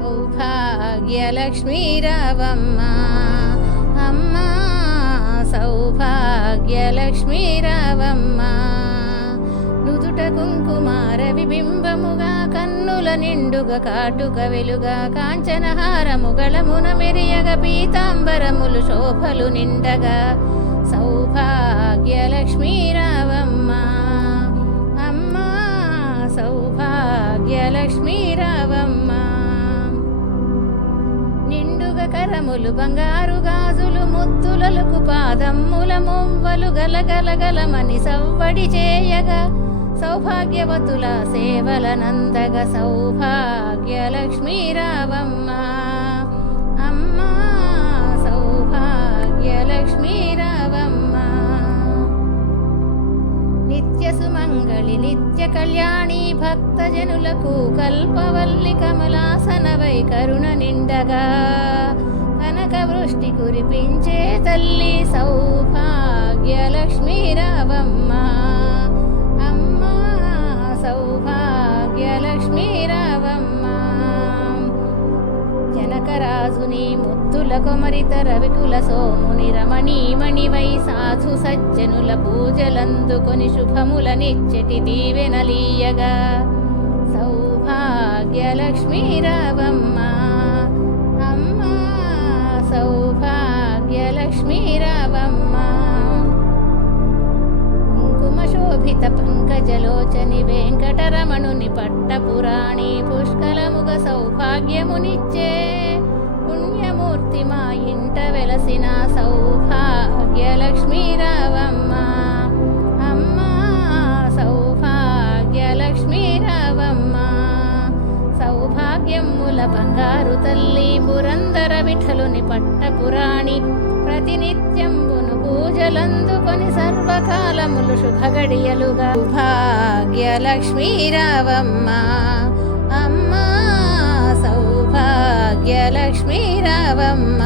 సౌభాగ్యలక్ష్మీ రావమ్మ అమ్మ సౌభాగ్యలక్ష్మీ రావమ్మ. నుదుట కుంకుమార విబింబముగా కన్నుల నిండుగా కాటుక వెలుగా కాంచనహారము గళమున మెరియగ పీతాంబరములు శోభలు నిండగా సౌభాగ్యలక్ష్మీ రావమ్మ అమ్మ సౌభాగ్యలక్ష్మీ రావమ్మ. నిండుగా కరములు బంగారు గాజులు ముద్దులకు పాదమ్ముల మువ్వలు గలగలగలమని సవ్వడి చేయగా సౌభాగ్యవతుల సేవల నందగ సౌభాగ్యలక్ష్మీ రావమ్మ అమ్మ సౌభాగ్యలక్ష్మీ రావమ్మ. నిత్య సుమంగళి నిత్య కళ్యాణి భక్తజనులకు కల్పవల్లి కమలాసనవై కరుణ నిండగా కనక వృష్టి కురిపించే తల్లి సౌభాగ్యలక్ష్మీ రావమ్మ అమ్మ సౌభాగ్యలక్ష్మీ రావమ్మ. జనకరాజుని ముద్దుల కొమరిత రవికుల సోముని రమణీమణివై సాధు సజ్జనుల పూజలందుకొని శుభములనిచ్చటి దీవెనలీయగా సౌభాగ్యలక్ష్మీ రావమ్మ అమ్మ సౌభాగ్యలక్ష్మీ రావమ్మ. కుంకుమశోభిత పంకజలోచని వెంకటరమణుని పట్టపురాణి పుష్కలముగ సౌభాగ్యమునిచ్చే పుణ్యమూర్తి మా ఇంట వెలసిన సౌభాగ్యలక్ష్మీ రావమ్మ అమ్మ సౌభాగ్యలక్ష్మీ రావమ్మ. సౌభాగ్యముల బంగారు తల్లి పురందర విఠలుని పట్టపురాణి ప్రతినిత్యంబును పూజలందుకొని సర్వకాలములు శుభగడియలుగా సౌభాగ్యలక్ష్మీ రావమ్మ అమ్మ సౌభాగ్యలక్ష్మీ రావమ్మ.